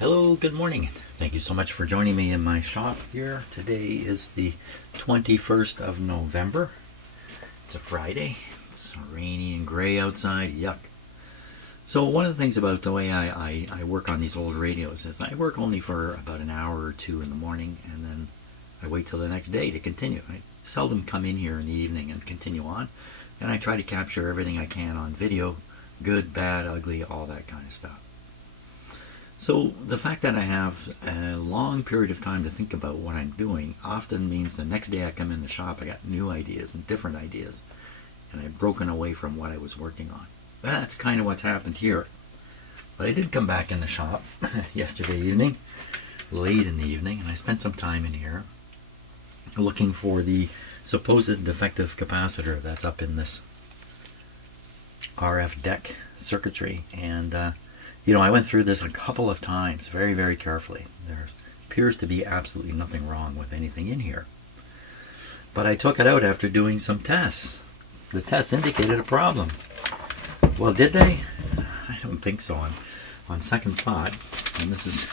Hello, good morning. Thank you so much for joining me in my shop here. Today is the 21st of November. It's a Friday. It's rainy and gray outside. Yuck. So one of the things about the way I work on these old radios is I work only for about an hour or two in the morning, and then I wait till the next day to continue. I seldom come in here in the evening and continue on, and I try to capture everything I can on video, good, bad, ugly, all that kind of stuff. So the fact that I have a long period of time to think about what I'm doing often means the next day I come in the shop I got new ideas and different ideas, and I've broken away from what I was working on. That's kind of what's happened here. But I did come back in the shop yesterday evening, late in the evening, and I spent some time in here looking for the supposed defective capacitor that's up in this RF deck circuitry, and I went through this a couple of times very, very carefully. There appears to be absolutely nothing wrong with anything in here. But I took it out after doing some tests. The tests indicated a problem. Well, did they? I don't think so. On second thought, and this is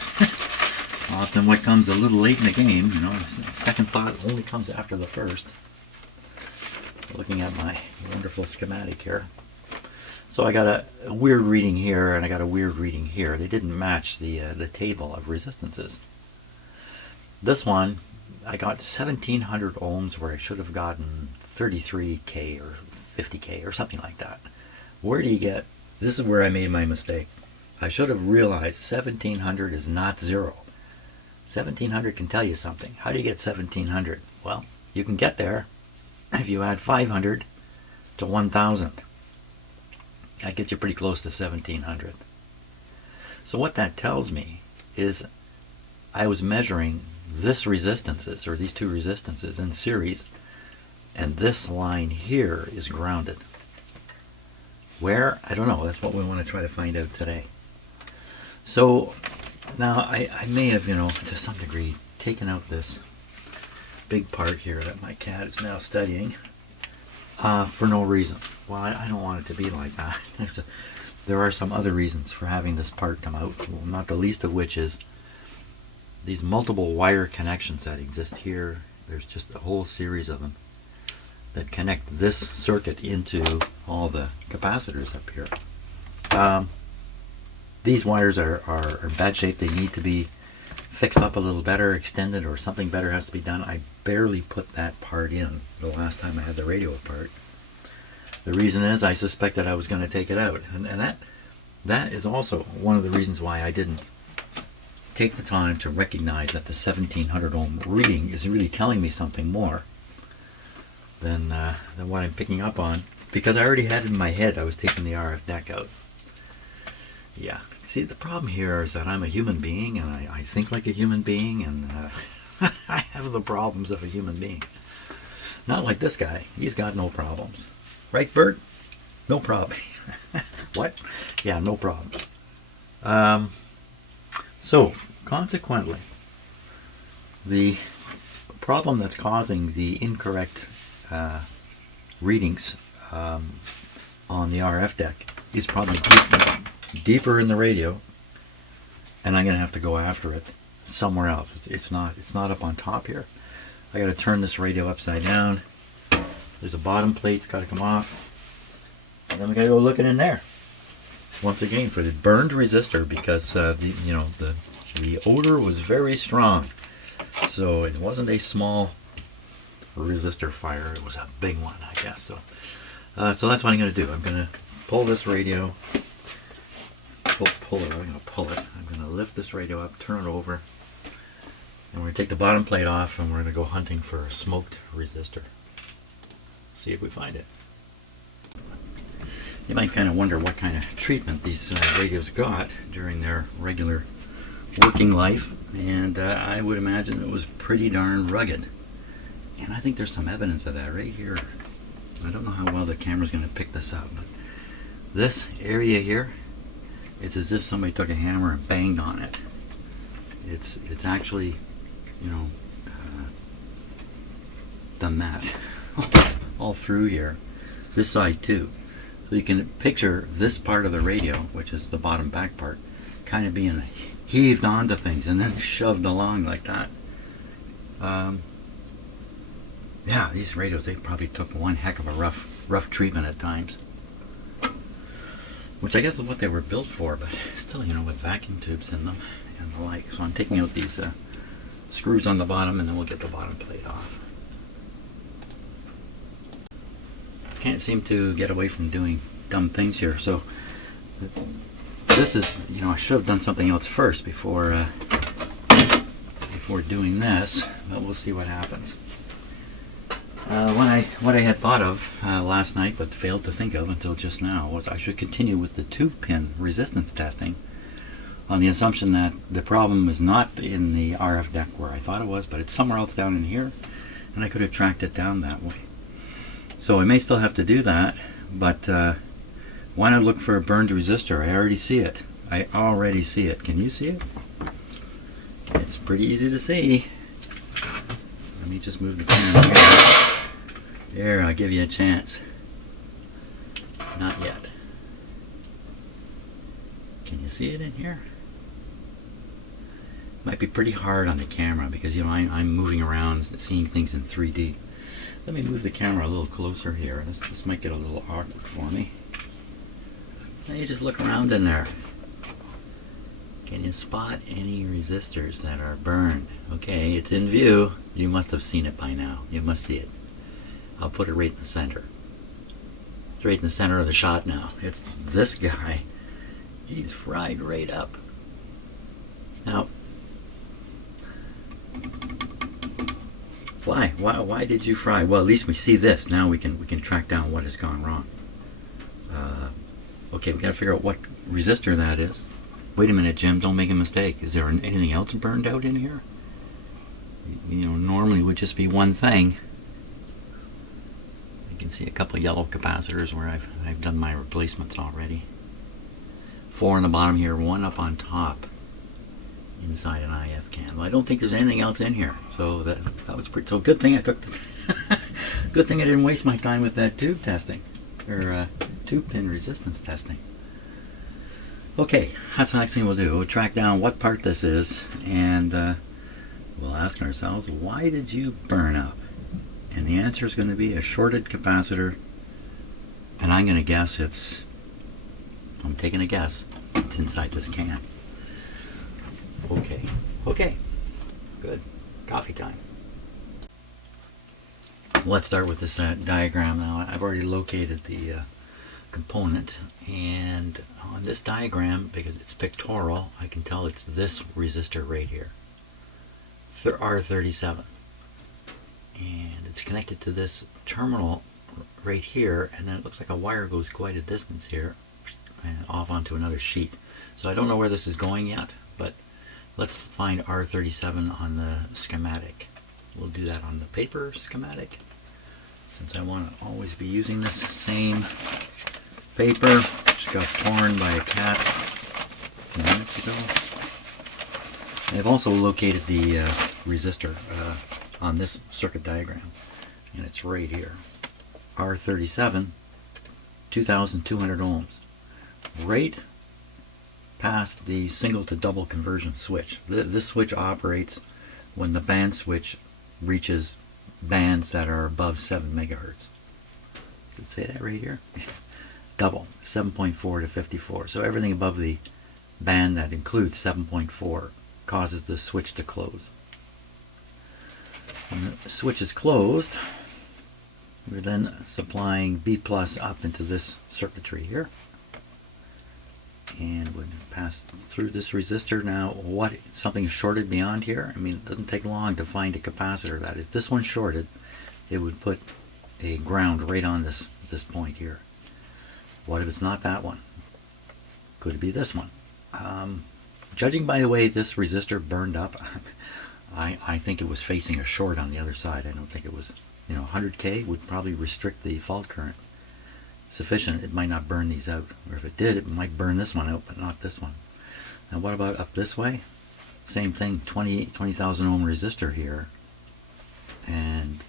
often what comes a little late in the game, second thought only comes after the first. Looking at my wonderful schematic here. So I got a weird reading here, and I got a weird reading here. They didn't match the table of resistances. This one, I got 1700 ohms where I should have gotten 33K or 50K or something like that. Where do you get, this is where I made my mistake. I should have realized 1700 is not zero. 1700 can tell you something. How do you get 1700? Well, you can get there if you add 500 to 1000. That gets you pretty close to 1700. So what that tells me is I was measuring this resistances, or these two resistances in series, and this line here is grounded. Where? I don't know. That's what we want to try to find out today. So now I may have, to some degree, taken out this big part here that my cat is now studying for no reason. Well, I don't want it to be like that. There are some other reasons for having this part come out, not the least of which is these multiple wire connections that exist here. There's just a whole series of them that connect this circuit into all the capacitors up here. These wires are in bad shape. They need to be fixed up a little better, extended, or something better has to be done. I barely put that part in the last time I had the radio apart. The reason is I suspected I was going to take it out, and that is also one of the reasons why I didn't take the time to recognize that the 1700 ohm reading is really telling me something more than what I'm picking up on, because I already had in my head I was taking the RF deck out. Yeah, see, the problem here is that I'm a human being, and I think like a human being, and I have the problems of a human being. Not like this guy. He's got no problems. Right, Bert? No problem. What? Yeah, no problem. So, consequently, the problem that's causing the incorrect readings on the RF deck is probably deeper in the radio, and I'm going to have to go after it somewhere else. It's not up on top here. I got to turn this radio upside down. There's a bottom plate's got to come off, and then we got to go looking in there once again for the burned resistor, because the odor was very strong. So it wasn't a small resistor fire; it was a big one, I guess. So that's what I'm going to do. I'm going to pull this radio. I'm going to pull it. I'm going to lift this radio up, turn it over, and we're going to take the bottom plate off, and we're going to go hunting for a smoked resistor. See if we find it. You might kind of wonder what kind of treatment these radios got during their regular working life, and I would imagine it was pretty darn rugged. And I think there's some evidence of that right here. I don't know how well the camera's going to pick this up, but this area here, it's as if somebody took a hammer and banged on it. It's actually, done that all through here. This side too. So you can picture this part of the radio, which is the bottom back part, kind of being a heaved onto things and then shoved along like that. Yeah, these radios, they probably took one heck of a rough treatment at times. Which I guess is what they were built for, but still, you know, with vacuum tubes in them and the like. So I'm taking out these screws on the bottom, and then we'll get the bottom plate off. Can't seem to get away from doing dumb things here. So this is, you know, I should have done something else first before doing this, but we'll see what happens. What I had thought of last night, but failed to think of until just now, was I should continue with the tube pin resistance testing on the assumption that the problem is not in the RF deck where I thought it was, but it's somewhere else down in here, and I could have tracked it down that way. So I may still have to do that, but why not look for a burned resistor? I already see it. I already see it. Can you see it? It's pretty easy to see. Let me just move the camera here. There, I'll give you a chance. Not yet. Can you see it in here? Might be pretty hard on the camera because, you know, I'm moving around seeing things in 3D. Let me move the camera a little closer here. This might get a little awkward for me. Now you just look around in there. Can you spot any resistors that are burned? Okay, it's in view. You must have seen it by now. You must see it. I'll put it right in the center. It's right in the center of the shot now. It's this guy. He's fried right up. Now, why did you fry? Well, at least we see this. Now we can track down what has gone wrong. Okay, we got to figure out what resistor that is. Wait a minute, Jim, don't make a mistake. Is there anything else burned out in here? You know, normally it would just be one thing. You can see a couple of yellow capacitors where I've done my replacements already. 4 on the bottom here, 1 up on top inside an IF can. Well, I don't think there's anything else in here. So that was pretty. So good thing I took this. Good thing I didn't waste my time with that tube testing, or tube pin resistance testing. Okay, that's the next thing we'll do. We'll track down what part this is, and we'll ask ourselves, why did you burn up? And the answer is going to be a shorted capacitor, and I'm going to guess I'm taking a guess, it's inside this can. Okay, good. Coffee time. Let's start with this diagram now. I've already located the component, and on this diagram, because it's pictorial, I can tell it's this resistor right here, R37, and it's connected to this terminal right here, and then it looks like a wire goes quite a distance here and off onto another sheet. So I don't know where this is going yet, but let's find R37 on the schematic. We'll do that on the paper schematic, since I want to always be using this same paper, which got torn by a cat a few minutes ago. And I've also located the resistor on this circuit diagram, and it's right here. R37, 2,200 ohms, right past the single to double conversion switch. This switch operates when the band switch reaches bands that are above 7 megahertz. Does it say that right here? Double, 7.4 to 54. So everything above the band that includes 7.4 causes the switch to close. When the switch is closed, we're then supplying B plus up into this circuitry here, and would pass through this resistor. Now, what something is shorted beyond here? I mean, it doesn't take long to find a capacitor that if this one's shorted, it would put a ground right on this point here. What if it's not that one? Could it be this one? Judging by the way this resistor burned up, I think it was facing a short on the other side. I don't think it was, 100K would probably restrict the fault current sufficient. It might not burn these out, or if it did, it might burn this one out, but not this one. And what about up this way? Same thing, 20,000 ohm resistor here, and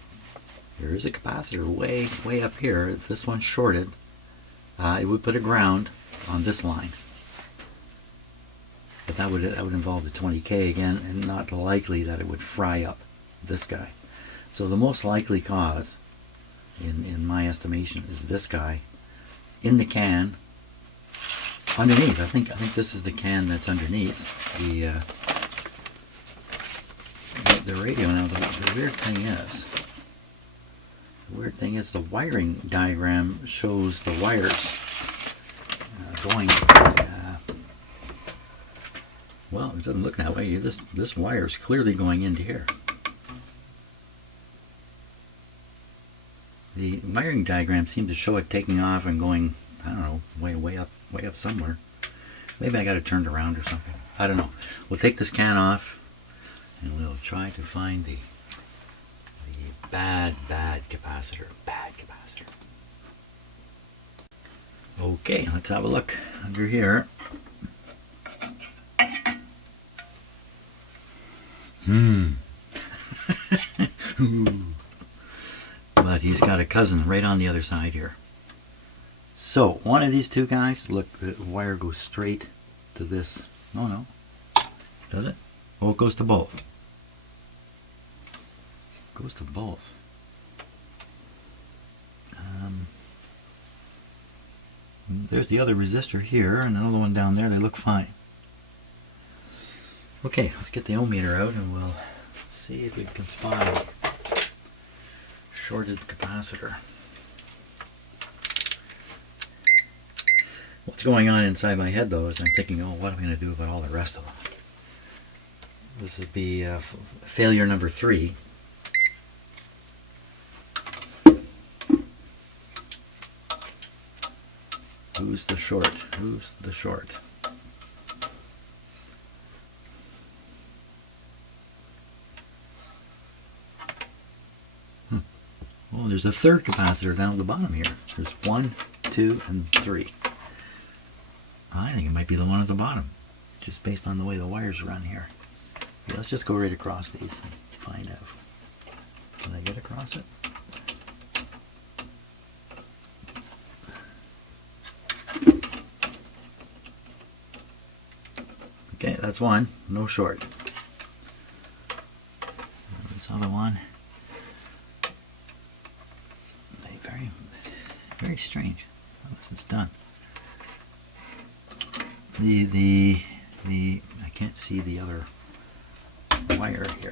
there is a capacitor way up here. If this one's shorted, it would put a ground on this line. But that would involve the 20K again, and not likely that it would fry up this guy. So the most likely cause, in my estimation, is this guy in the can underneath. I think this is the can that's underneath the radio. Now the weird thing is the wiring diagram shows the wires going. Well, it doesn't look that way. This wire is clearly going into here. The wiring diagram seemed to show it taking off and going, I don't know, way up somewhere. Maybe I got it turned around or something. I don't know. We'll take this can off and we'll try to find the bad capacitor. Bad capacitor. Okay, let's have a look under here. But he's got a cousin right on the other side here. So one of these two guys, look, the wire goes straight to this. No. Does it? Oh, it goes to both. It goes to both. There's the other resistor here and another one down there. They look fine. Okay, let's get the ohm meter out and we'll see if we can spot a shorted capacitor. What's going on inside my head though is I'm thinking, oh, what am I going to do about all the rest of them? This would be failure number 3. Who's the short? Who's the short? Well, there's a third capacitor down at the bottom here. There's 1, 2, and 3. I think it might be the one at the bottom, just based on the way the wires run here. Yeah, let's just go right across these and find out. Can I get across it? Okay, that's one. No short. This other one. Very strange how this is done. I can't see the other wire here.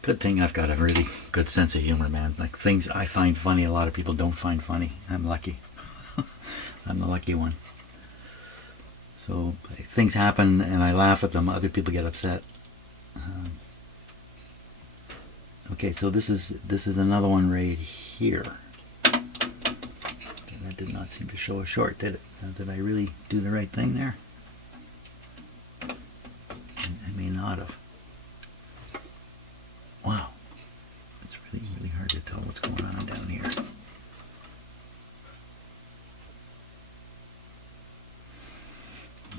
Good thing I've got a really good sense of humor, man. Like things I find funny, a lot of people don't find funny. I'm lucky. I'm the lucky one. So things happen and I laugh at them, other people get upset. Okay, so this is another one right here. Okay, that did not seem to show a short, did it? Did I really do the right thing there? I may not have. Wow, it's really hard to tell what's going on down here.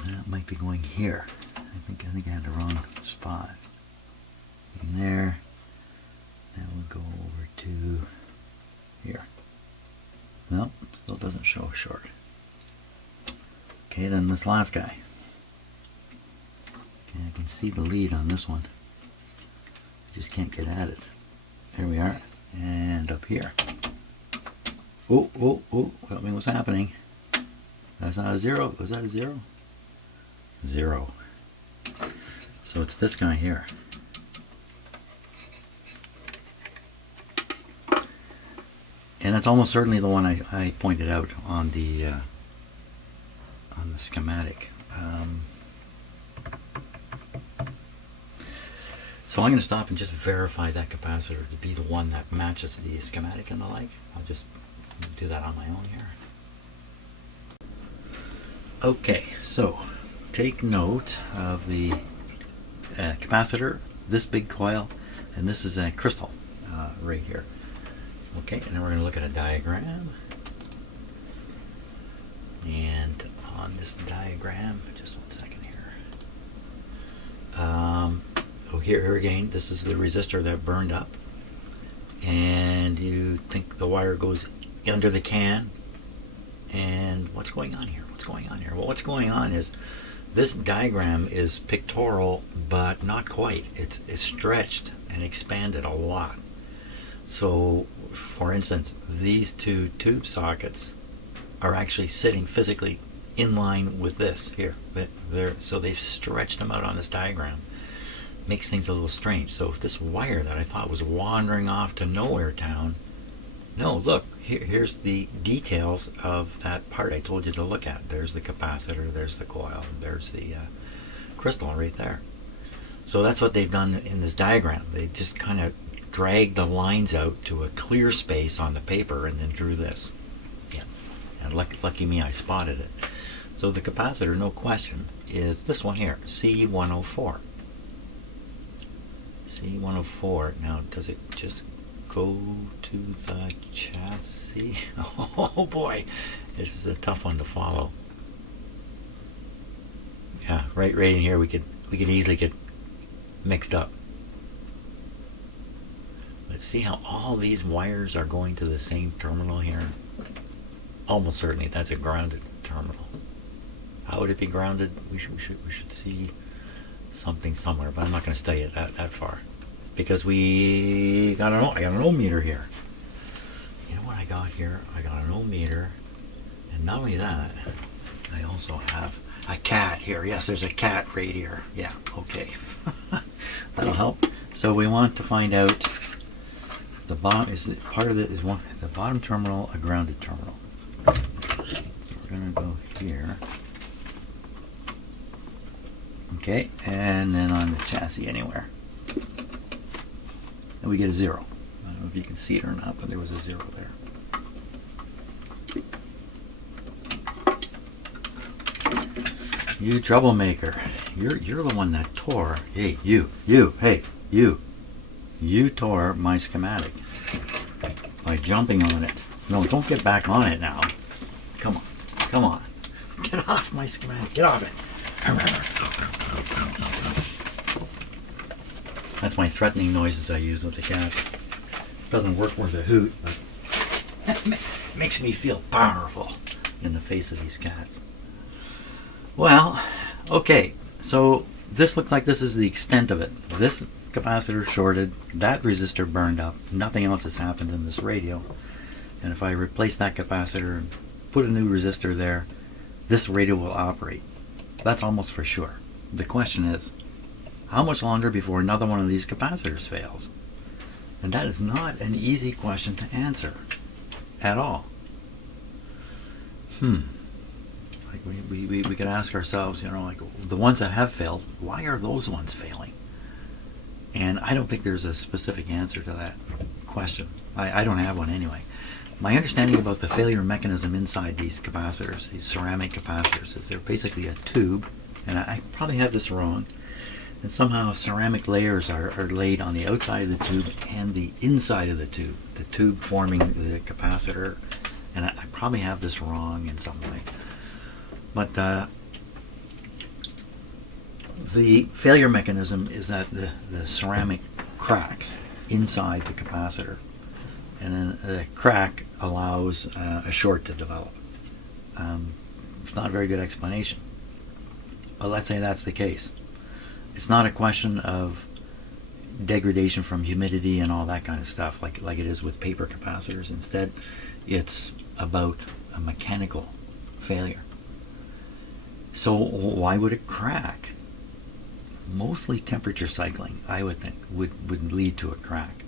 That might be going here. I think I had the wrong spot. From there, that will go over to here. Nope, still doesn't show a short. Okay, then this last guy. Okay, I can see the lead on this one. I just can't get at it. There we are. And up here. Oh, tell me what's happening. That's not a 0. Was that a 0? 0. So it's this guy here. And it's almost certainly the one I pointed out on the schematic. So I'm going to stop and just verify that capacitor to be the one that matches the schematic and the like. I'll just do that on my own here. Okay, so take note of the capacitor, this big coil, and this is a crystal right here. Okay, and then we're going to look at a diagram. And on this diagram, just 1 second here. Oh, here again, this is the resistor that burned up. and you think the wire goes under the can. And what's going on here? What's going on here? Well, what's going on is this diagram is pictorial, but not quite. It's stretched and expanded a lot. So, for instance, these two tube sockets are actually sitting physically in line with this here. So they've stretched them out on this diagram. Makes things a little strange. So this wire that I thought was wandering off to nowhere town, no, look, here's the details of that part I told you to look at. There's the capacitor, there's the coil, there's the crystal right there. So that's what they've done in this diagram. They just kind of dragged the lines out to a clear space on the paper and then drew this. Yeah, and lucky me, I spotted it. So the capacitor, no question, is this one here, C104. C104. Now, does it just go to the chassis? Oh boy, this is a tough one to follow. Yeah, right in here we could easily get mixed up. But see how all these wires are going to the same terminal here? Almost certainly that's a grounded terminal. How would it be grounded? We should see something somewhere, but I'm not going to study it that far, because I got an ohm meter here. You know what I got here? I got an ohm meter, and not only that, I also have a cat here. Yes, there's a cat right here. Yeah, okay. That'll help. So we want to find out the bottom is part of it is the bottom terminal a grounded terminal. So we're going to go here. Okay, and then on the chassis anywhere. And we get a 0. I don't know if you can see it or not, but there was a 0 there. You troublemaker. You're the one that tore. Hey, you tore my schematic by jumping on it. No, don't get back on it now. Come on. Get off my schematic. Get off it. That's my threatening noises I use with the cats. Doesn't work worth a hoot, but it makes me feel powerful in the face of these cats. Well, okay, so this looks like this is the extent of it. This capacitor shorted, that resistor burned up, nothing else has happened in this radio. And if I replace that capacitor and put a new resistor there, this radio will operate. That's almost for sure. The question is, how much longer before another one of these capacitors fails? And that is not an easy question to answer at all. Like we could ask ourselves, like the ones that have failed, why are those ones failing? And I don't think there's a specific answer to that question. I don't have one anyway. My understanding about the failure mechanism inside these capacitors, these ceramic capacitors, is they're basically a tube, and I probably have this wrong, and somehow ceramic layers are laid on the outside of the tube and the inside of the tube forming the capacitor, and I probably have this wrong in some way. But the failure mechanism is that the ceramic cracks inside the capacitor, and then the crack allows a short to develop. It's not a very good explanation, but let's say that's the case. It's not a question of degradation from humidity and all that kind of stuff like it is with paper capacitors. Instead, it's about a mechanical failure. So why would it crack? Mostly temperature cycling, I would think, would lead to a crack.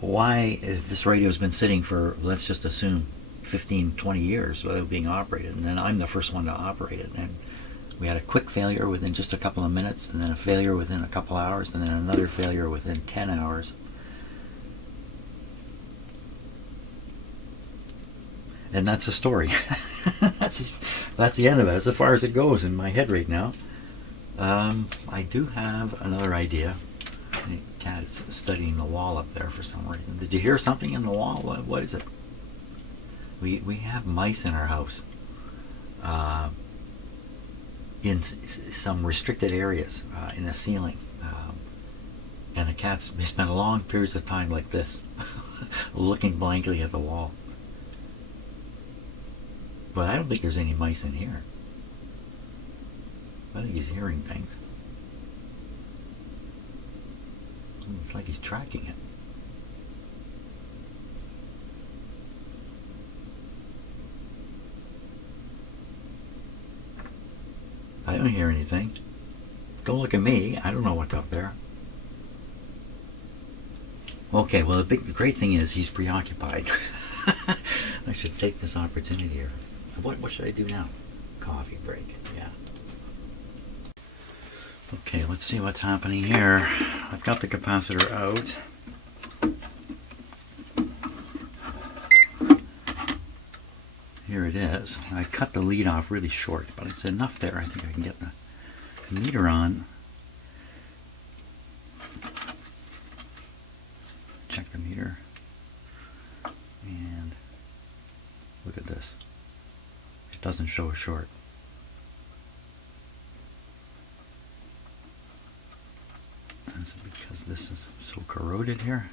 Why, if this radio's been sitting for, let's just assume, 15, 20 years without being operated, and then I'm the first one to operate it, and we had a quick failure within just a couple of minutes, and then a failure within a couple hours, and then another failure within 10 hours. And that's the story. that's the end of it, as far as it goes in my head right now. I do have another idea. The cat is studying the wall up there for some reason. Did you hear something in the wall? What is it? We have mice in our house. In some restricted areas in the ceiling. And the cats, they spend long periods of time like this, looking blankly at the wall. But I don't think there's any mice in here. I think he's hearing things. It's like he's tracking it. I don't hear anything. Don't look at me. I don't know what's up there. Okay, well, the great thing is he's preoccupied. I should take this opportunity here. What should I do now? Coffee break, yeah. Okay, let's see what's happening here. I've got the capacitor out. Here it is. I cut the lead off really short, but it's enough there. I think I can get the meter on. Check the meter. And look at this. It doesn't show a short. Is it because this is so corroded here?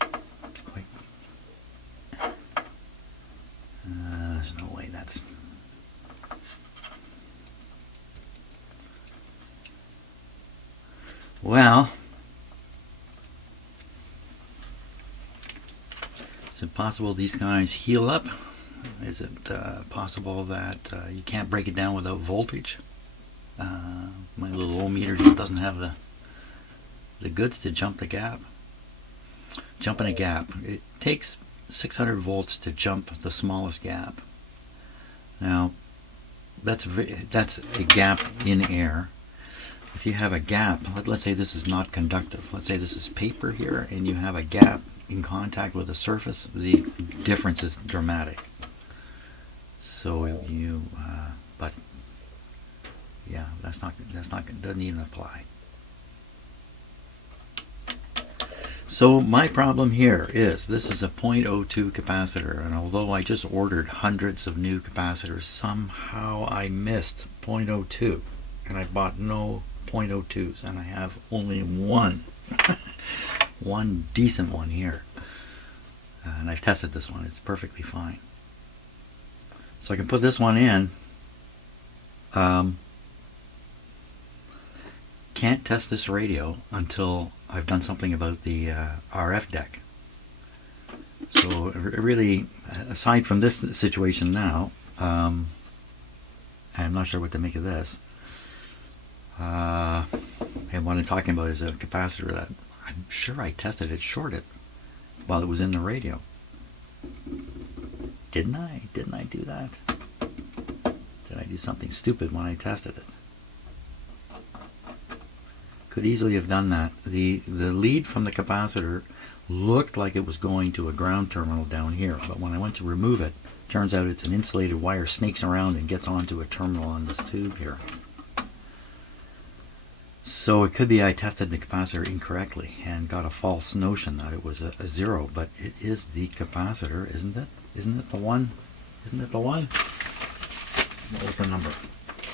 It's quite... there's no way that's... Well, is it possible these guys heal up? Is it possible that you can't break it down without voltage? My little ohmmeter just doesn't have the goods to jump the gap. Jumping a gap. It takes 600 volts to jump the smallest gap. Now, that's a gap in air. If you have a gap, let's say this is not conductive. Let's say this is paper here, and you have a gap in contact with the surface. The difference is dramatic. So you, but yeah, doesn't even apply. So my problem here is this is a 0.02 capacitor, and although I just ordered hundreds of new capacitors, somehow I missed 0.02, and I bought no 0.02s, and I have only one one decent one here, and I've tested this one. It's perfectly fine. So I can put this one in. Can't test this radio until I've done something about the RF deck. So really, aside from this situation now, I'm not sure what to make of this. And what I'm talking about is a capacitor that I'm sure I tested it shorted while it was in the radio. Didn't I? Didn't I do that? Did I do something stupid when I tested it? Could easily have done that. The lead from the capacitor looked like it was going to a ground terminal down here, but when I went to remove it, turns out it's an insulated wire, snakes around and gets onto a terminal on this tube here. So it could be I tested the capacitor incorrectly and got a false notion that it was a zero, but it is the capacitor, isn't it? Isn't it the one? Isn't it the one? What was the number?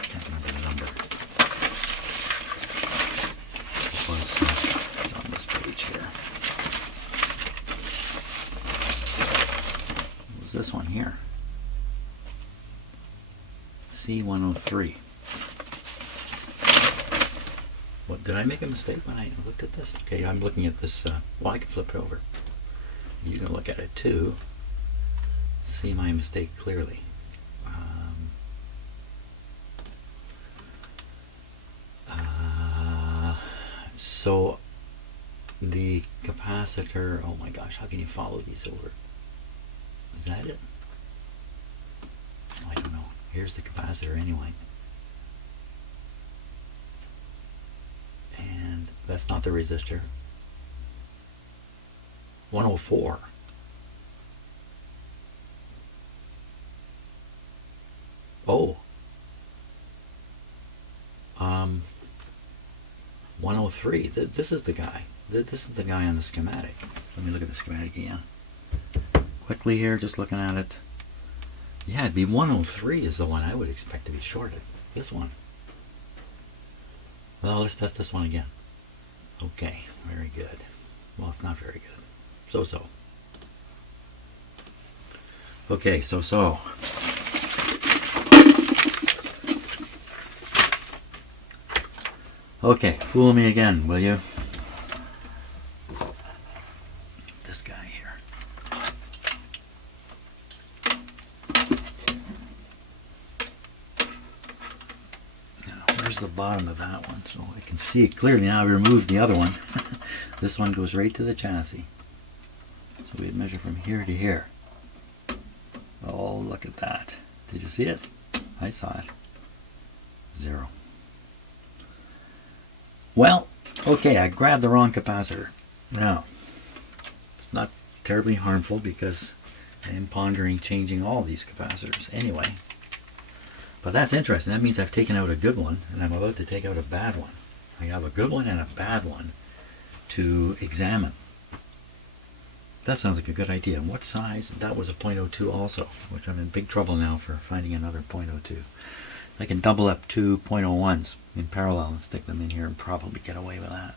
Can't remember the number. It was it's on this page here. It was this one here. C103. What, did I make a mistake when I looked at this? Okay, I'm looking at this. Well, I can flip it over. You can look at it too. See my mistake clearly. So the capacitor, oh my gosh, how can you follow these over? Is that it? I don't know. Here's the capacitor anyway. And that's not the resistor. 104. Oh. 103. This is the guy. This is the guy on the schematic. Let me look at the schematic again. Quickly here, just looking at it. Yeah, it'd be 103 is the one I would expect to be shorted. This one. Well, let's test this one again. Okay, very good. Well, it's not very good. So-so. Okay, so-so. Okay, fool me again, will you? This guy here. Now, where's the bottom of that one? So I can see it clearly now. I removed the other one. This one goes right to the chassis. So we'd measure from here to here. Oh, look at that. Did you see it? I saw it. 0. Well, okay, I grabbed the wrong capacitor. Now, it's not terribly harmful because I am pondering changing all these capacitors anyway. But that's interesting. That means I've taken out a good one and I'm about to take out a bad one. I have a good one and a bad one to examine. That sounds like a good idea. And what size? That was a .02 also, which I'm in big trouble now for finding another .02. I can double up two .01s in parallel and stick them in here and probably get away with that.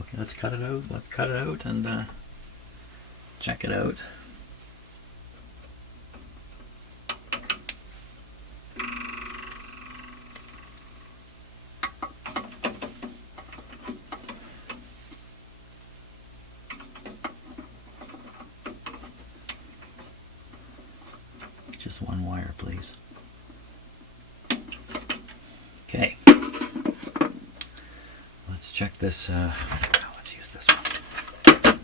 Okay, let's cut it out. Let's cut it out and check it out. Just one wire, please. Okay. Let's check this. Let's use this one.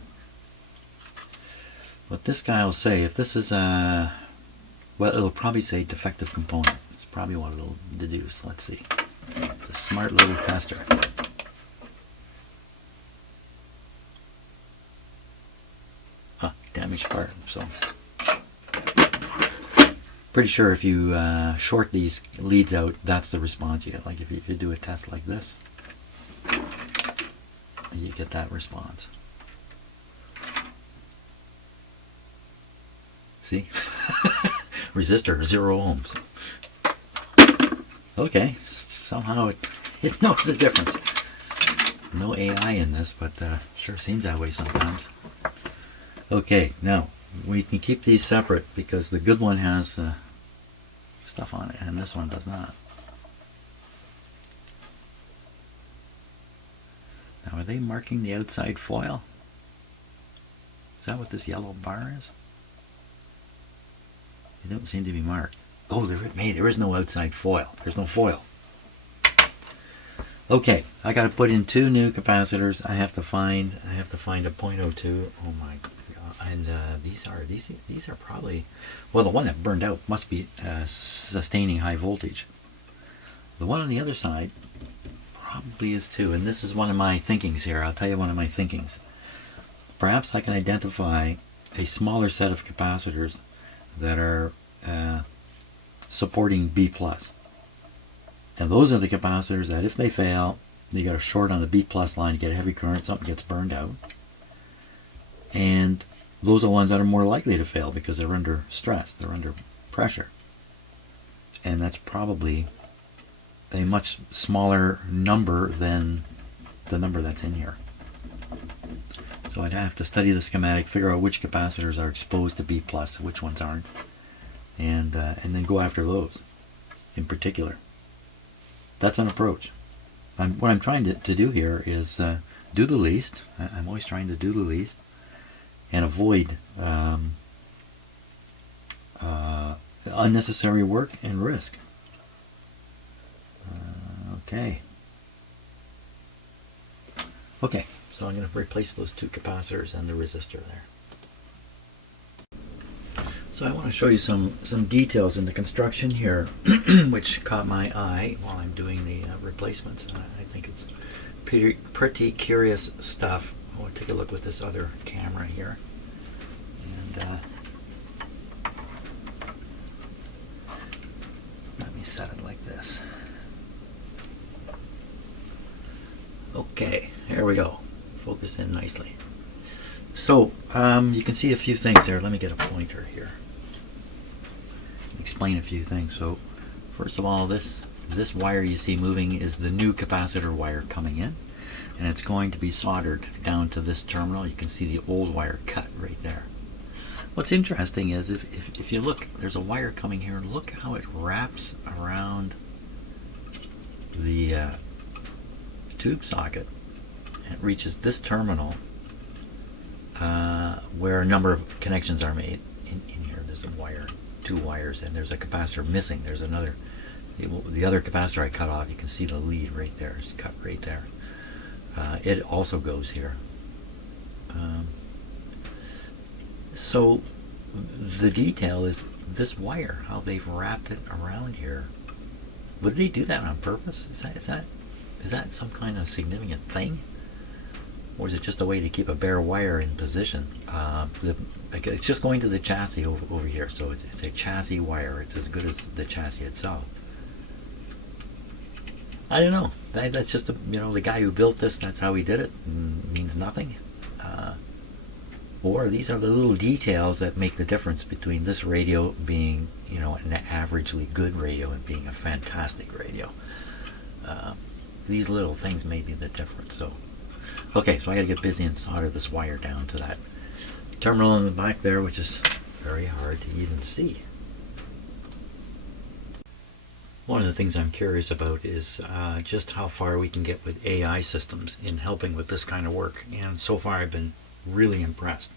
What this guy will say, if this is well, it'll probably say defective component. It's probably what it'll deduce. Let's see. It's a smart little tester. Damaged part. So. Pretty sure if you short these leads out, that's the response you get. Like if you do a test like this, you get that response. See? Resistor, 0 ohms. Okay, somehow it knows the difference. No AI in this, but sure seems that way sometimes. Okay, now we can keep these separate because the good one has stuff on it and this one does not. Now, are they marking the outside foil? Is that what this yellow bar is? They don't seem to be marked. Oh, there is no outside foil. There's no foil. Okay, I got to put in 2 new capacitors. I have to find a .02. Oh my god! And these are probably, well, the one that burned out must be sustaining high voltage. The one on the other side probably is too. And this is one of my thinkings here. I'll tell you one of my thinkings. Perhaps I can identify a smaller set of capacitors that are supporting B+. And those are the capacitors that if they fail, you got a short on the B+ line, you get a heavy current, something gets burned out. And those are the ones that are more likely to fail because they're under stress, they're under pressure. And that's probably a much smaller number than the number that's in here. So I'd have to study the schematic, figure out which capacitors are exposed to B+, which ones aren't, and then go after those in particular. That's an approach. What I'm trying to do here is do the least. I'm always trying to do the least and avoid unnecessary work and risk. Okay. Okay, so I'm going to replace those 2 capacitors and the resistor there. So I want to show you some details in the construction here which caught my eye while I'm doing the replacements. I think it's pretty curious stuff. I want to take a look with this other camera here. And let me set it like this. Okay, here we go. Focus in nicely. So you can see a few things there. Let me get a pointer here. Explain a few things. So first of all, this wire you see moving is the new capacitor wire coming in, and it's going to be soldered down to this terminal. You can see the old wire cut right there. What's interesting is if you look, there's a wire coming here, and look how it wraps around the tube socket. It reaches this terminal where a number of connections are made. In here there's a wire, 2 wires, and there's a capacitor missing. There's another, the other capacitor I cut off. You can see the lead right there. It's cut right there. It also goes here. So the detail is this wire, how they've wrapped it around here. Would they do that on purpose? Is that some kind of significant thing? Or is it just a way to keep a bare wire in position? It's just going to the chassis over here, so it's a chassis wire. It's as good as the chassis itself. I don't know. That's just the guy who built this. That's how he did it. Means nothing. Or these are the little details that make the difference between this radio being, an averagely good radio and being a fantastic radio. These little things may be the difference. So, okay, so I got to get busy and solder this wire down to that terminal in the back there, which is very hard to even see. One of the things I'm curious about is just how far we can get with AI systems in helping with this kind of work. And so far I've been really impressed.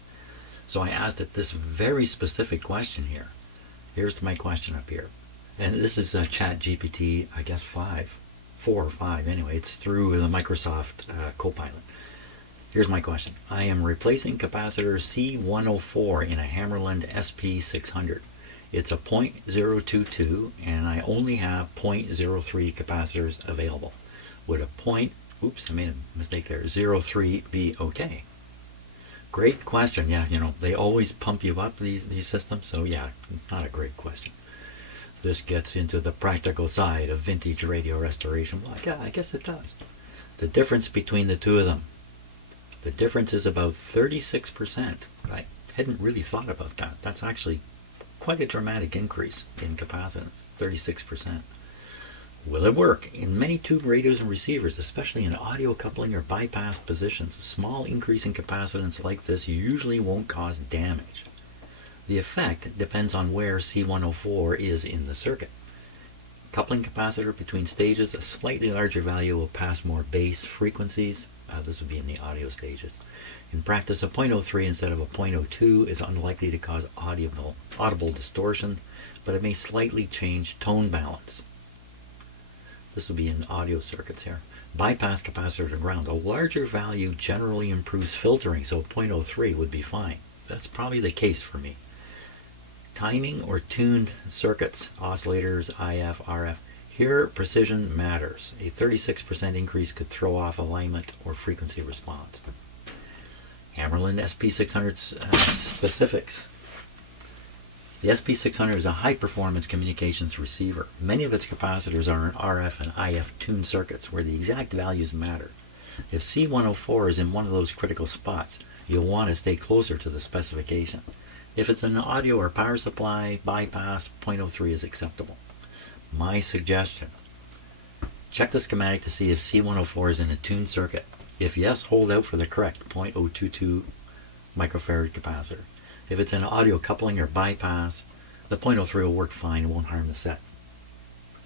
So I asked it this very specific question here. Here's my question up here. And this is Chat GPT, I guess 4 or 5 anyway. It's through the Microsoft Copilot. Here's my question. I am replacing capacitor C104 in a Hammarlund SP-600. It's a 0.022 and I only have 0.03 capacitors available. Would a oops, I made a mistake there, 03 be okay? Great question. Yeah, they always pump you up, these systems, so yeah, not a great question. This gets into the practical side of vintage radio restoration. Well, yeah, I guess it does. The difference between the two of them. The difference is about 36%. I hadn't really thought about that. That's actually quite a dramatic increase in capacitance, 36%. Will it work? In many tube radios and receivers, especially in audio coupling or bypass positions, a small increase in capacitance like this usually won't cause damage. The effect depends on where C104 is in the circuit. Coupling capacitor between stages, a slightly larger value will pass more bass frequencies. This would be in the audio stages. In practice, a 0.03 instead of a 0.02 is unlikely to cause audible distortion, but it may slightly change tone balance. This will be in audio circuits here. Bypass capacitor to ground. A larger value generally improves filtering, so 0.03 would be fine. That's probably the case for me. Timing or tuned circuits, oscillators, IF, RF. Here, precision matters. A 36% increase could throw off alignment or frequency response. Hammarlund SP-600 specifics. The SP-600 is a high-performance communications receiver. Many of its capacitors are in RF and IF tuned circuits where the exact values matter. If C104 is in one of those critical spots, you'll want to stay closer to the specification. If it's an audio or power supply bypass, 0.03 is acceptable. My suggestion: check the schematic to see if C104 is in a tuned circuit. If yes, hold out for the correct 0.022 microfarad capacitor. If it's an audio coupling or bypass, the 0.03 will work fine and won't harm the set.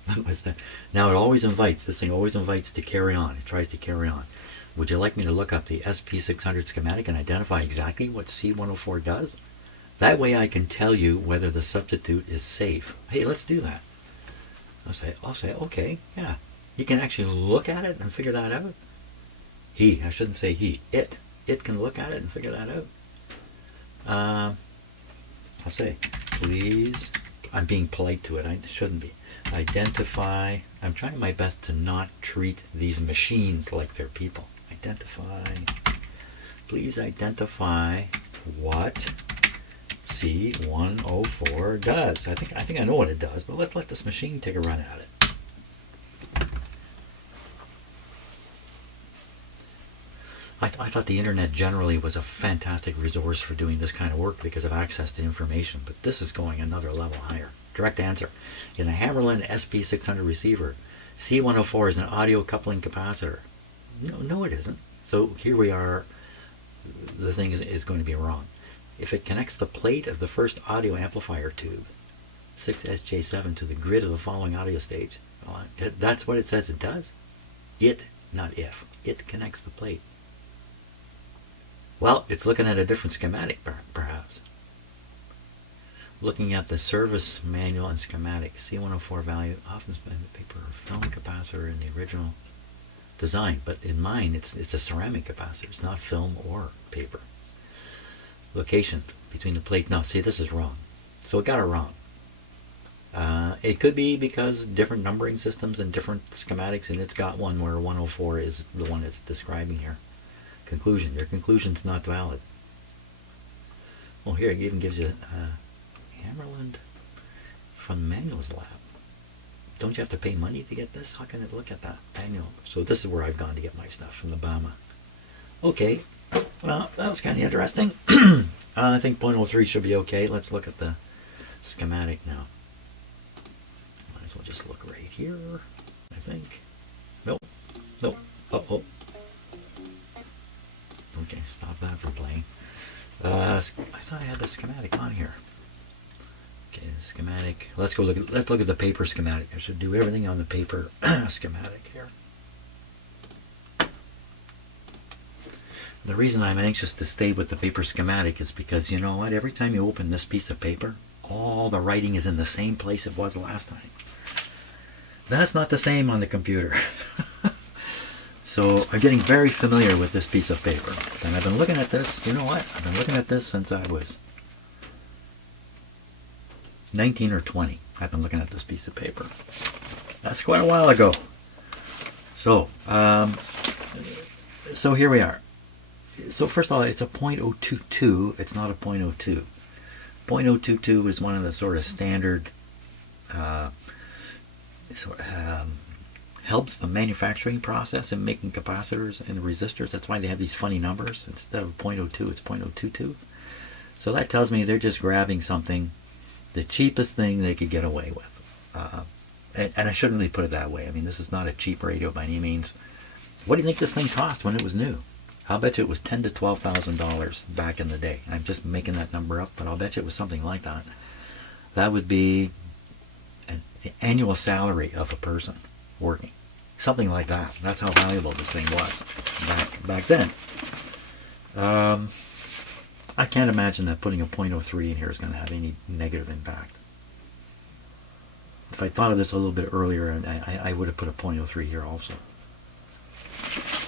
Now this thing always invites to carry on. It tries to carry on. Would you like me to look up the SP-600 schematic and identify exactly what C104 does? That way I can tell you whether the substitute is safe. Hey, let's do that. I'll say, okay, yeah. You can actually look at it and figure that out. I shouldn't say he, it. It can look at it and figure that out. I'll say, please, I'm being polite to it, I shouldn't be. Identify, I'm trying my best to not treat these machines like they're people. Please identify what C104 does. I think I know what it does, but let's let this machine take a run at it. I thought the internet generally was a fantastic resource for doing this kind of work because of access to information, but this is going another level higher. Direct answer. In a Hammarlund SP-600 receiver, C104 is an audio coupling capacitor. No, it isn't. So here we are. The thing is going to be wrong. If it connects the plate of the first audio amplifier tube, 6SJ7, to the grid of the following audio stage, that's what it says it does. It, not if. It connects the plate. Well, it's looking at a different schematic, perhaps. Looking at the service manual and schematic, C104 value often spent the paper or film capacitor in the original design, but in mine it's a ceramic capacitor. It's not film or paper. Location between the plate. No, see, this is wrong. So it got it wrong. It could be because different numbering systems and different schematics, and it's got one where 104 is the one it's describing here. Conclusion. Your conclusion's not valid. Well, here it even gives you Hammarlund from the manuals lab. Don't you have to pay money to get this? How can it look at that manual? So this is where I've gone to get my stuff, from the Bama. Okay, well, that was kind of interesting. I think 0.03 should be okay. Let's look at the schematic now. Might as well just look right here, I think. Nope, nope, oh. Okay, stop that from playing. I thought I had the schematic on here. Okay, the schematic. Let's look at the paper schematic. I should do everything on the paper schematic here. The reason I'm anxious to stay with the paper schematic is because, you know what? Every time you open this piece of paper, all the writing is in the same place it was last time. That's not the same on the computer. So I'm getting very familiar with this piece of paper. And I've been looking at this, you know what? I've been looking at this since I was 19 or 20. I've been looking at this piece of paper. That's quite a while ago. So, so here we are. So first of all, it's a 0.022. It's not a 0.02. 0.022 is one of the sort of standard, helps the manufacturing process in making capacitors and resistors. That's why they have these funny numbers. Instead of 0.02, it's 0.022. So that tells me they're just grabbing something, the cheapest thing they could get away with. And I shouldn't really put it that way. I mean, this is not a cheap radio by any means. What do you think this thing cost when it was new? I'll bet you it was $10,000 to $12,000 back in the day. I'm just making that number up, but I'll bet you it was something like that. That would be the annual salary of a person working. Something like that. That's how valuable this thing was back then. I can't imagine that putting a 0.03 in here is going to have any negative impact. If I thought of this a little bit earlier, I would have put a 0.03 here also.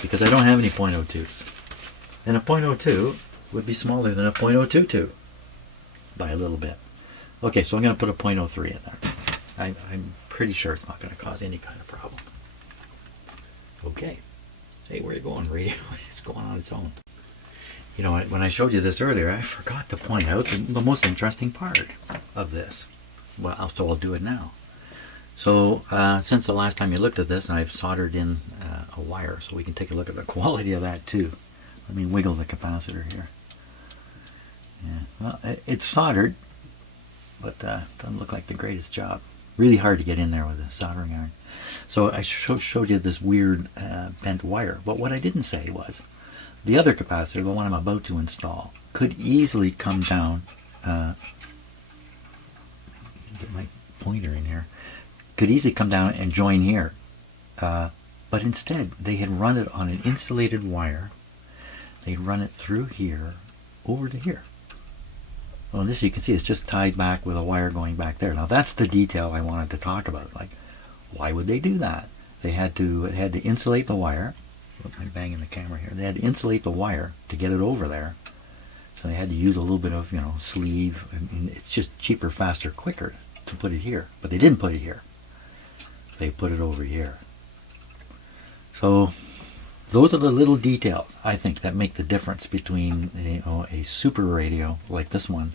Because I don't have any 0.02s. And a 0.02 would be smaller than a 0.022 by a little bit. Okay, so I'm going to put a 0.03 in there. I'm pretty sure it's not going to cause any kind of problem. Okay. Hey, where are you going, radio? It's going on its own. You know, when I showed you this earlier, I forgot to point out the most interesting part of this. Well, so I'll do it now. So, since the last time you looked at this, I've soldered in a wire, so we can take a look at the quality of that too. Let me wiggle the capacitor here. Yeah, well, it's soldered, but doesn't look like the greatest job. Really hard to get in there with a soldering iron. So I showed you this weird bent wire, but what I didn't say was the other capacitor, the one I'm about to install, could easily come down. Get my pointer in here. Could easily come down and join here, but instead they had run it on an insulated wire. They'd run it through here over to here. Well, this you can see it's just tied back with a wire going back there. Now that's the detail I wanted to talk about. Like, why would they do that? They had to insulate the wire. I'm banging the camera here. They had to insulate the wire to get it over there. So they had to use a little bit of, sleeve. I mean, it's just cheaper, faster, quicker to put it here. But they didn't put it here. They put it over here. So those are the little details, I think, that make the difference between a super radio like this one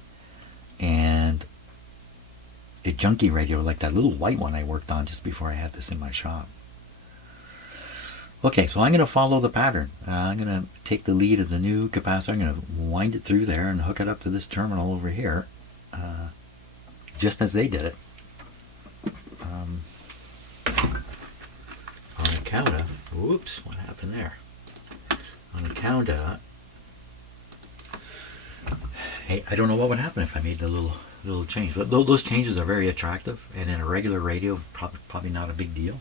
and a junky radio like that little white one I worked on just before I had this in my shop. Okay, so I'm going to follow the pattern. I'm going to take the lead of the new capacitor. I'm going to wind it through there and hook it up to this terminal over here, just as they did it. On account of, whoops, what happened there? on account of, hey, I don't know what would happen if I made a little change. But those changes are very attractive, and in a regular radio, probably not a big deal.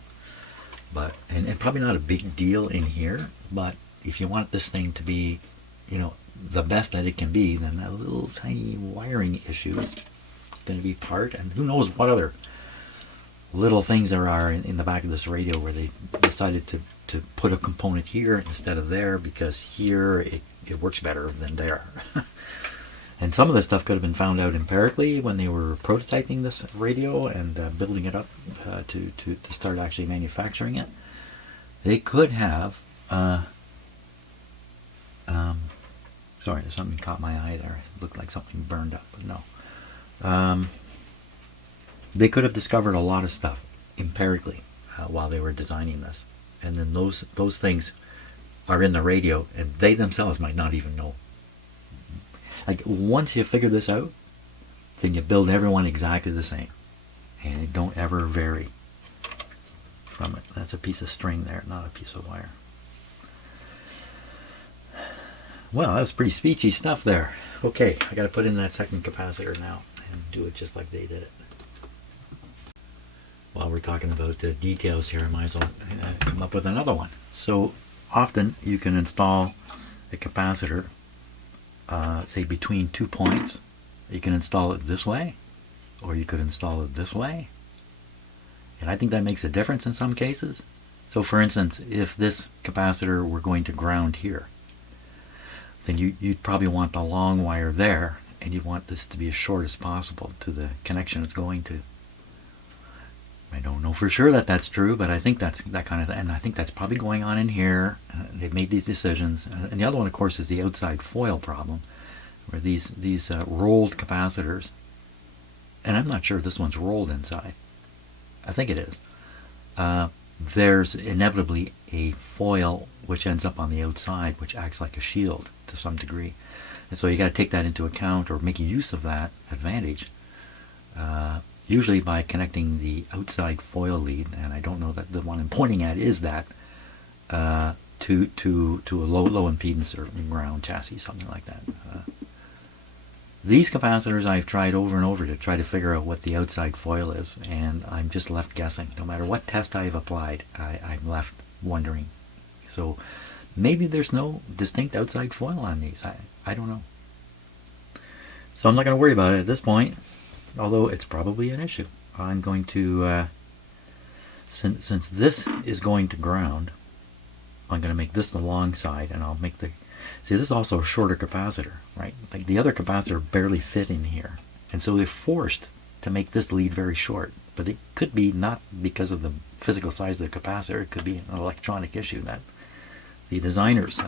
But and probably not a big deal in here. But if you want this thing to be, you know, the best that it can be, then that little tiny wiring issue is going to be part. And who knows what other little things there are in the back of this radio where they decided to put a component here instead of there, because here it works better than there. And some of this stuff could have been found out empirically when they were prototyping this radio and building it up to start actually manufacturing it. They could have sorry, something caught my eye there. It looked like something burned up, but no. They could have discovered a lot of stuff empirically while they were designing this. And then those things are in the radio, and they themselves might not even know. Like, once you figure this out, then you build everyone exactly the same. And it don't ever vary from it. That's a piece of string there, not a piece of wire. Well, that was pretty speechy stuff there. Okay, I got to put in that second capacitor now and do it just like they did it. While we're talking about the details here, I might as well come up with another one. So often you can install a capacitor, say between 2 points. You can install it this way, or you could install it this way. And I think that makes a difference in some cases. So for instance, if this capacitor were going to ground here, then you'd probably want the long wire there, and you'd want this to be as short as possible to the connection it's going to. I don't know for sure that that's true, but I think that's that kind of thing. And I think that's probably going on in here. They've made these decisions. And the other one, of course, is the outside foil problem, where these rolled capacitors, and I'm not sure if this one's rolled inside. I think it is. There's inevitably a foil which ends up on the outside, which acts like a shield to some degree. And so you got to take that into account, or make use of that advantage. Usually by connecting the outside foil lead, and I don't know that the one I'm pointing at is that, to a low impedance or ground chassis, something like that. These capacitors I've tried over and over to try to figure out what the outside foil is, and I'm just left guessing. No matter what test I've applied, I'm left wondering. So maybe there's no distinct outside foil on these. I don't know. So I'm not going to worry about it at this point. Although it's probably an issue. I'm going to, since this is going to ground, I'm going to make this the long side, and I'll make the, see, this is also a shorter capacitor, right? Like the other capacitor barely fit in here. And so they're forced to make this lead very short. But it could be not because of the physical size of the capacitor, it could be an electronic issue that the designers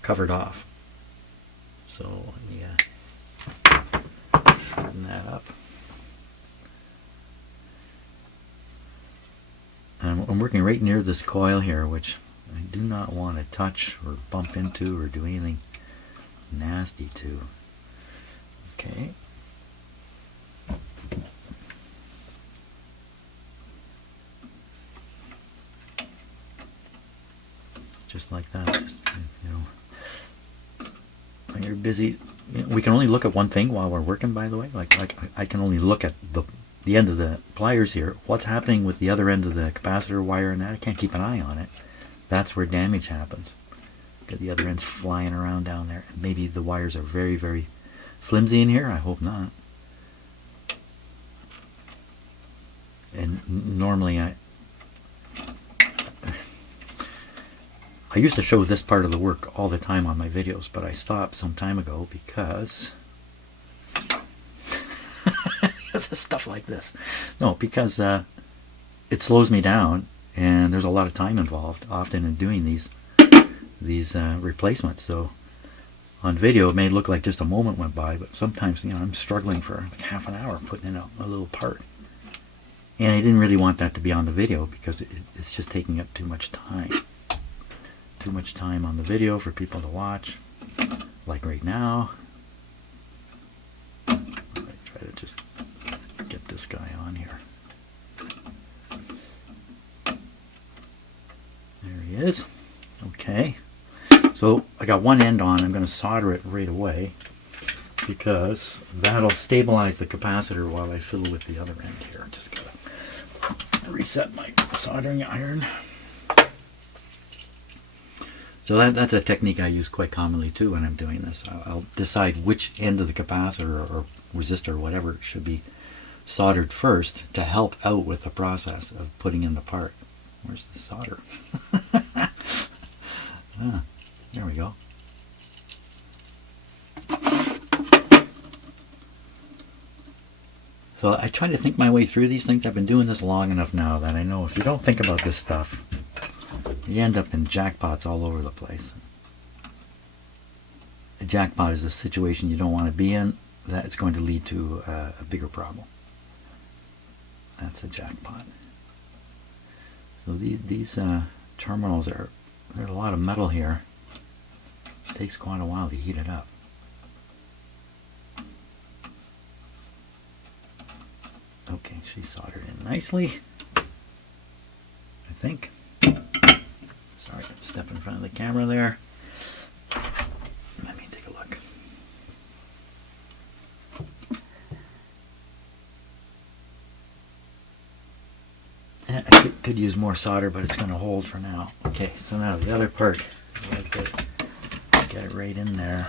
covered off. So let me shorten that up. I'm working right near this coil here, which I do not want to touch or bump into or do anything nasty to. Okay. Just like that. Just, you know, when you're busy, you know, we can only look at one thing while we're working, by the way. Like I can only look at the end of the pliers here. What's happening with the other end of the capacitor wire and that? I can't keep an eye on it. That's where damage happens. Get the other ends flying around down there. Maybe the wires are very, very flimsy in here. I hope not. And normally I used to show this part of the work all the time on my videos, but I stopped some time ago because stuff like this. No, because it slows me down, and there's a lot of time involved often in doing these replacements. So on video it may look like just a moment went by, but sometimes, you know, I'm struggling for like half an hour putting in a little part. And I didn't really want that to be on the video because it's just taking up too much time. Too much time on the video for people to watch. Like right now. I try to just get this guy on here. There he is. Okay. So I got one end on. I'm going to solder it right away because that'll stabilize the capacitor while I fiddle with the other end here. Just got to reset my soldering iron. So that's a technique I use quite commonly too when I'm doing this. I'll decide which end of the capacitor or resistor or whatever should be soldered first to help out with the process of putting in the part. Where's the solder? There we go. So I try to think my way through these things. I've been doing this long enough now that I know if you don't think about this stuff, you end up in jackpots all over the place. A jackpot is a situation you don't want to be in. That's going to lead to a bigger problem. That's a jackpot. So these terminals there's a lot of metal here. It takes quite a while to heat it up. Okay, she soldered in nicely, I think. Sorry, step in front of the camera there. Let me take a look. I could use more solder, but it's going to hold for now. Okay, so now the other part, get it right in there.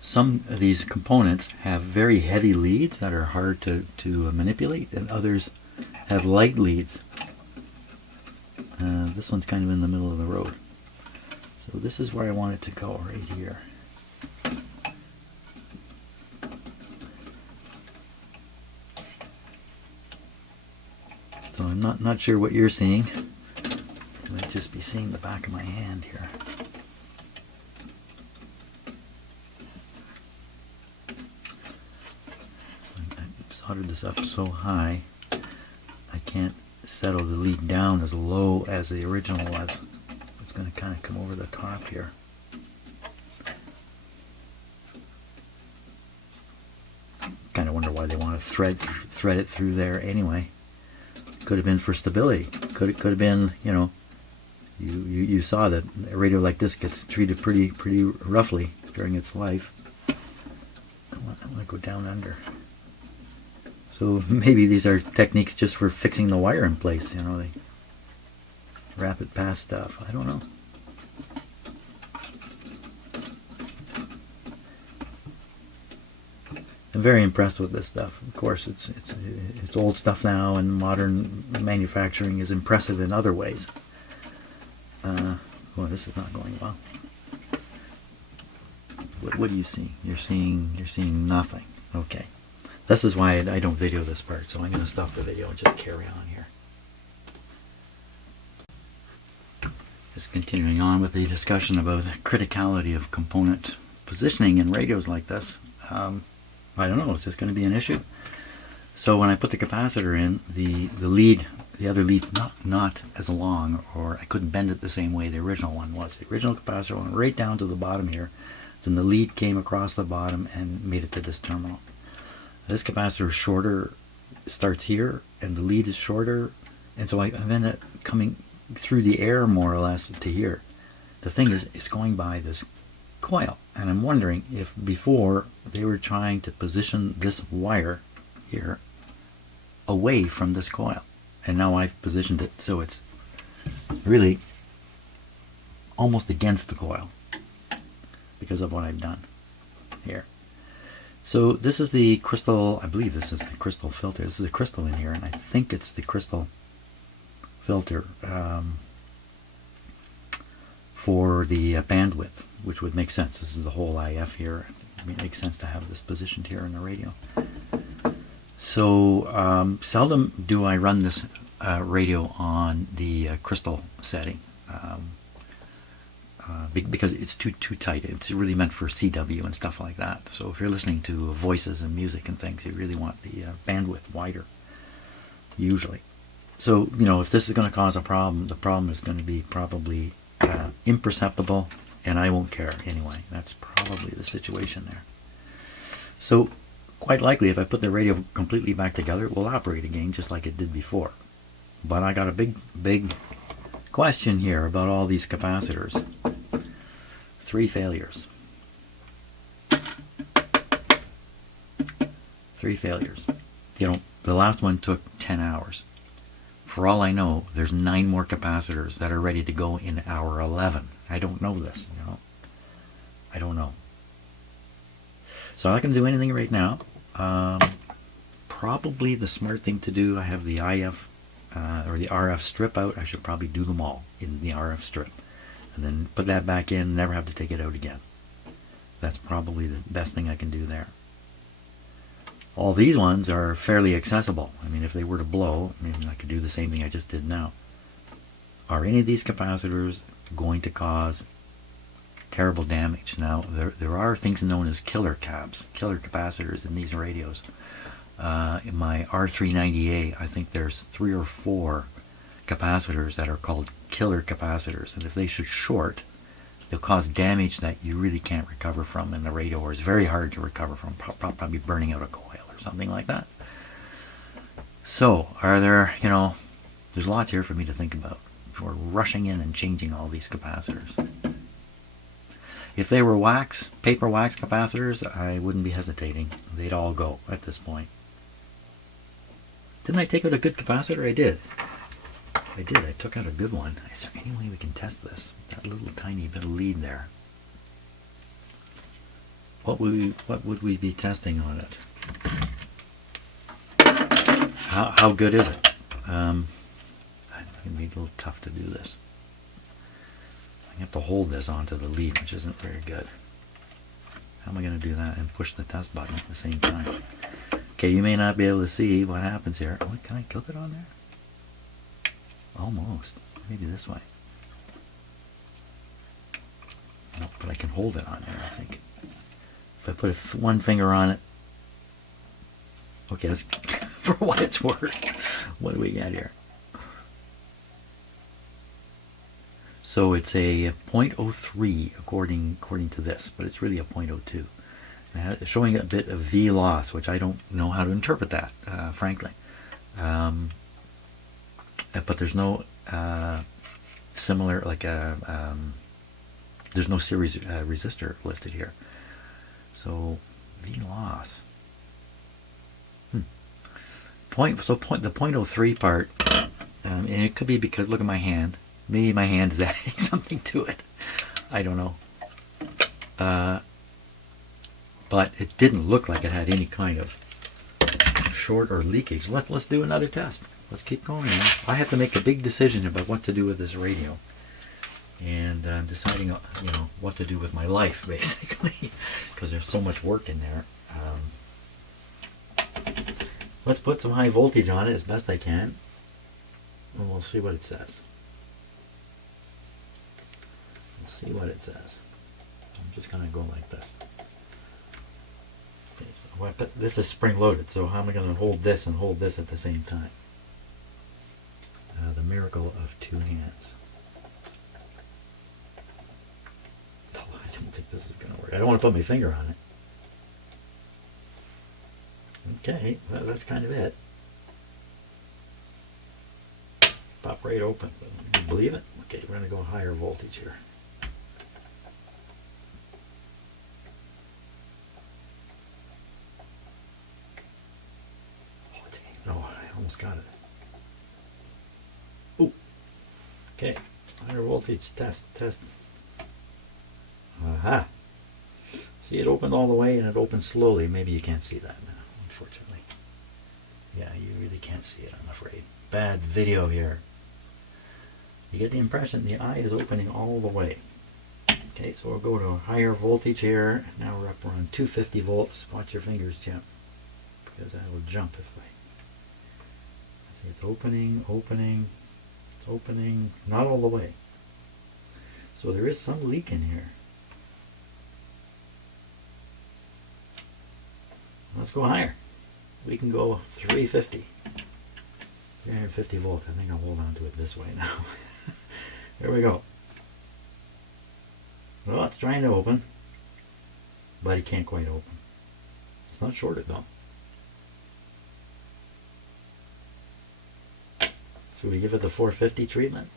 Some of these components have very heavy leads that are hard to manipulate, and others have light leads. This one's kind of in the middle of the road. So this is where I want it to go, right here. So I'm not sure what you're seeing. You might just be seeing the back of my hand here. Soldered this up so high I can't settle the lead down as low as the original was. It's going to kind of come over the top here. Kind of wonder why they want to thread it through there anyway. Could have been for stability. Could have been, you know, you saw that a radio like this gets treated pretty roughly during its life. I want to go down under. So maybe these are techniques just for fixing the wire in place, you know, they wrap it past stuff. I don't know. I'm very impressed with this stuff. Of course, it's old stuff now, and modern manufacturing is impressive in other ways. Oh, this is not going well. What do you see? You're seeing nothing. Okay. This is why I don't video this part, so I'm going to stop the video and just carry on here. Just continuing on with the discussion about the criticality of component positioning in radios like this. I don't know, is this going to be an issue? So when I put the capacitor in, the other lead's not as long, or I couldn't bend it the same way the original one was. The original capacitor went right down to the bottom here, then the lead came across the bottom and made it to this terminal. This capacitor is shorter, starts here, and the lead is shorter, and so I've ended up coming through the air more or less to here. The thing is, it's going by this coil, and I'm wondering if before they were trying to position this wire here away from this coil, and now I've positioned it so it's really almost against the coil because of what I've done here. So this is the crystal, I believe this is the crystal filter. This is the crystal in here, and I think it's the crystal filter for the bandwidth, which would make sense. This is the whole IF here. It makes sense to have this positioned here in the radio. So seldom do I run this radio on the crystal setting. Because it's too tight. It's really meant for CW and stuff like that. So if you're listening to voices and music and things, you really want the bandwidth wider, usually. So, you know, if this is going to cause a problem, the problem is going to be probably imperceptible, and I won't care anyway. That's probably the situation there. So Quite likely, if I put the radio completely back together, it will operate again just like it did before. But I got a big question here about all these capacitors. 3 failures. 3 failures. You know, the last one took 10 hours. For all I know, there's 9 more capacitors that are ready to go in hour 11. I don't know this, you know. I don't know. So I'm not going to do anything right now. Probably the smart thing to do, I have the IF or the RF strip out. I should probably do them all in the RF strip. And then put that back in, never have to take it out again. That's probably the best thing I can do there. All these ones are fairly accessible. I mean, if they were to blow, I mean, I could do the same thing I just did now. Are any of these capacitors going to cause terrible damage? Now, there are things known as killer caps, killer capacitors in these radios. In my R390A, I think there's 3 or 4 capacitors that are called killer capacitors, and if they should short, they'll cause damage that you really can't recover from in the radio, or it's very hard to recover from, probably burning out a coil or something like that. So, are there, you know, there's lots here for me to think about before rushing in and changing all these capacitors. If they were wax, paper wax capacitors, I wouldn't be hesitating. They'd all go at this point. Didn't I take out a good capacitor? I did. I did. I took out a good one. Is there any way we can test this? That little tiny bit of lead there. What would we be testing on it? How good is it? It's going to be a little tough to do this. I have to hold this onto the lead, which isn't very good. How am I going to do that and push the test button at the same time? Okay, you may not be able to see what happens here. Oh, can I clip it on there? Almost. Maybe this way. No, but I can hold it on there, I think. If I put one finger on it. Okay, that's for what it's worth. What do we got here? So it's a 0.03 according to this, but it's really a 0.02. It's showing a bit of V loss, which I don't know how to interpret that, frankly. But there's no similar, like there's no series resistor listed here. So V loss. The 0.03 part, and it could be because, look at my hand. Maybe my hand is adding something to it. I don't know. But it didn't look like it had any kind of short or leakage. Let's do another test. Let's keep going now. I have to make a big decision about what to do with this radio. And I'm deciding, you know, what to do with my life, basically, because there's so much work in there. Let's put some high voltage on it as best I can, and we'll see what it says. We'll see what it says. I'm just going to go like this. Okay, so this is spring loaded, so how am I going to hold this and hold this at the same time? The miracle of 2 hands. Oh, I don't think this is going to work. I don't want to put my finger on it. Okay, well, that's kind of it. Pop right open. Can you believe it? Okay, we're going to go higher voltage here. Oh, I almost got it. Ooh. Okay, higher voltage, test. Aha. See, it opened all the way and it opened slowly. Maybe you can't see that now, unfortunately. Yeah, you really can't see it, I'm afraid. Bad video here. You get the impression the eye is opening all the way. Okay, so we'll go to a higher voltage here. Now we're up around 250 volts. Watch your fingers, Jim, because that will jump if I... See, it's opening. It's opening. Not all the way. So there is some leak in here. Let's go higher. We can go 350. 350 volts. I think I'll hold on to it this way now. There we go. Well, it's trying to open, but it can't quite open. It's not shorted though. So we give it the 450 treatment.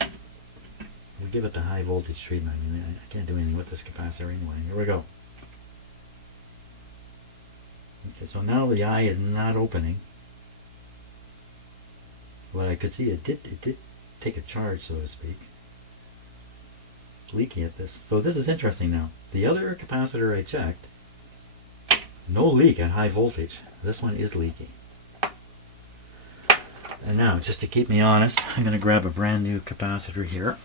We give it the high voltage treatment. I mean, I can't do anything with this capacitor anyway. Here we go. Okay, so now the eye is not opening. Well, I could see it did take a charge, so to speak. It's leaking at this. So this is interesting now. The other capacitor I checked, no leak at high voltage. This one is leaking. And now, just to keep me honest, I'm going to grab a brand new capacitor here.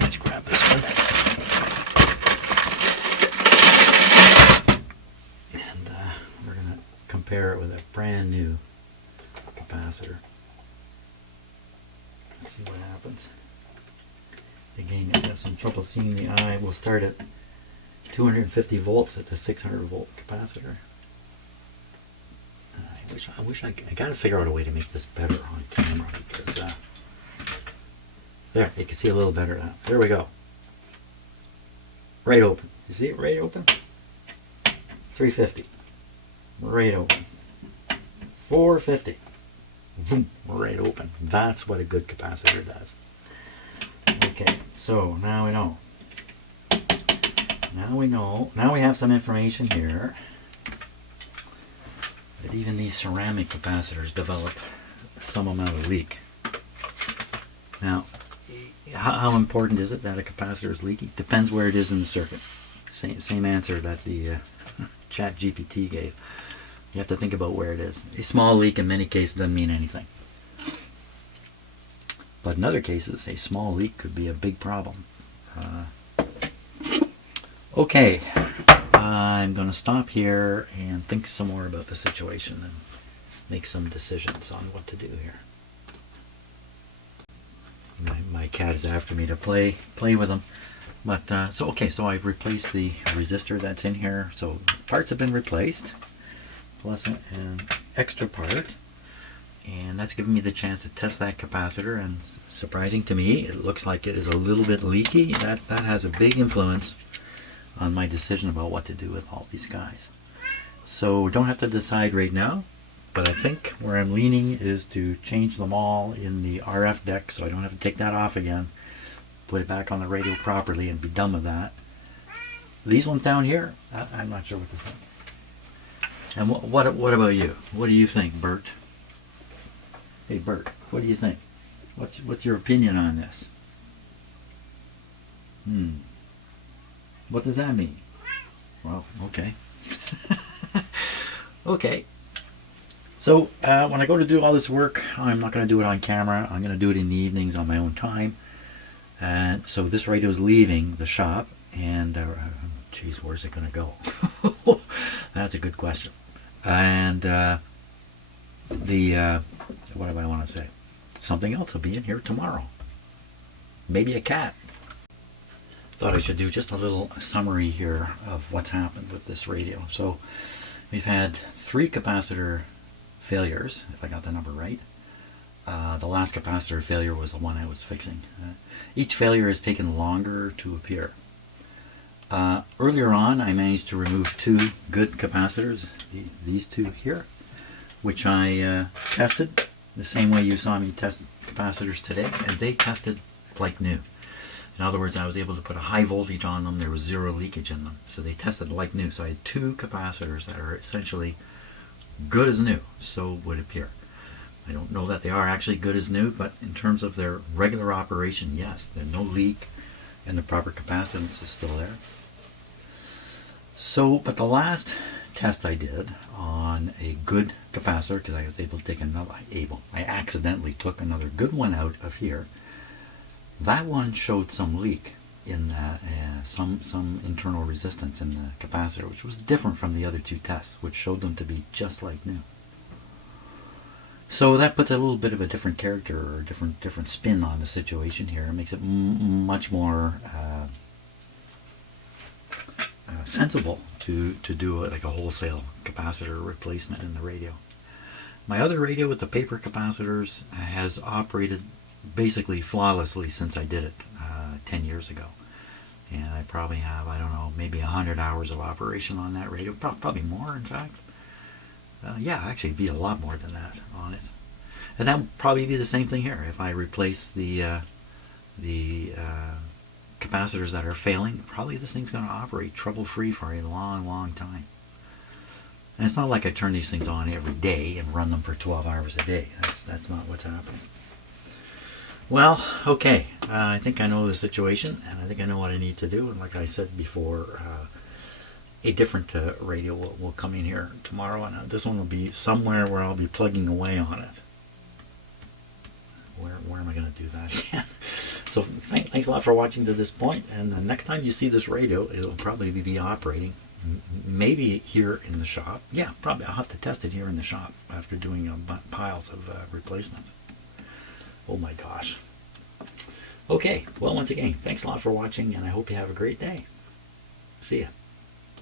Let's grab this one. And we're going to compare it with a brand new capacitor. Let's see what happens. Again, I have some trouble seeing the eye. We'll start at 250 volts. It's a 600 volt capacitor. I got to figure out a way to make this better on camera because there, you can see a little better now. There we go. Right open. You see it right open? 350. Right open. 450. Boom, right open. That's what a good capacitor does. Okay, so now we know. Now we know. Now we have some information here that even these ceramic capacitors develop some amount of leak. Now, how important is it that a capacitor is leaky? Depends where it is in the circuit. Same answer that the chat GPT gave. You have to think about where it is. A small leak in many cases doesn't mean anything. But in other cases, a small leak could be a big problem. Okay, I'm going to stop here and think some more about the situation and make some decisions on what to do here. My cat is after me to play with him. But so I've replaced the resistor that's in here. So parts have been replaced, plus an extra part. And that's given me the chance to test that capacitor, and surprising to me, it looks like it is a little bit leaky. That has a big influence on my decision about what to do with all these guys. So don't have to decide right now, but I think where I'm leaning is to change them all in the RF deck so I don't have to take that off again, put it back on the radio properly and be done with that. These ones down here, I'm not sure what to think. And what about you? What do you think, Bert? Hey Bert, what do you think? What's your opinion on this? What does that mean? Well, okay. Okay. So when I go to do all this work, I'm not going to do it on camera. I'm going to do it in the evenings on my own time. And so this radio is leaving the shop, and geez, where's it going to go? That's a good question. And what do I want to say? Something else will be in here tomorrow. Maybe a cat. Thought I should do just a little summary here of what's happened with this radio. So we've had 3 capacitor failures, if I got the number right. The last capacitor failure was the one I was fixing. Each failure has taken longer to appear. Earlier on, I managed to remove 2 good capacitors, these 2 here, which I tested the same way you saw me test capacitors today, and they tested like new. In other words, I was able to put a high voltage on them. There was 0 leakage in them, so they tested like new. So I had 2 capacitors that are essentially good as new, so would appear. I don't know that they are actually good as new, but in terms of their regular operation, yes, there's no leak and the proper capacitance is still there. So, but the last test I did on a good capacitor, because I was able to take I accidentally took another good one out of here. That one showed some leak in some internal resistance in the capacitor, which was different from the other 2 tests, which showed them to be just like new. So that puts a little bit of a different character or different spin on the situation here. It makes it much more sensible to do like a wholesale capacitor replacement in the radio. My other radio with the paper capacitors has operated basically flawlessly since I did it 10 years ago. And I probably have, I don't know, maybe 100 hours of operation on that radio. Probably more, in fact. Yeah, actually it'd be a lot more than that on it. And that would probably be the same thing here. If I replace the capacitors that are failing, probably this thing's going to operate trouble-free for a long, long time. And it's not like I turn these things on every day and run them for 12 hours a day. That's not what's happening. Well, okay, I think I know the situation, and I think I know what I need to do. And like I said before, a different radio will come in here tomorrow, and this one will be somewhere where I'll be plugging away on it. Where am I going to do that again? So thanks a lot for watching to this point, and the next time you see this radio, it'll probably be operating, maybe here in the shop. Yeah, probably I'll have to test it here in the shop after doing piles of replacements. Oh my gosh. Okay, well, once again, thanks a lot for watching, and I hope you have a great day. See ya.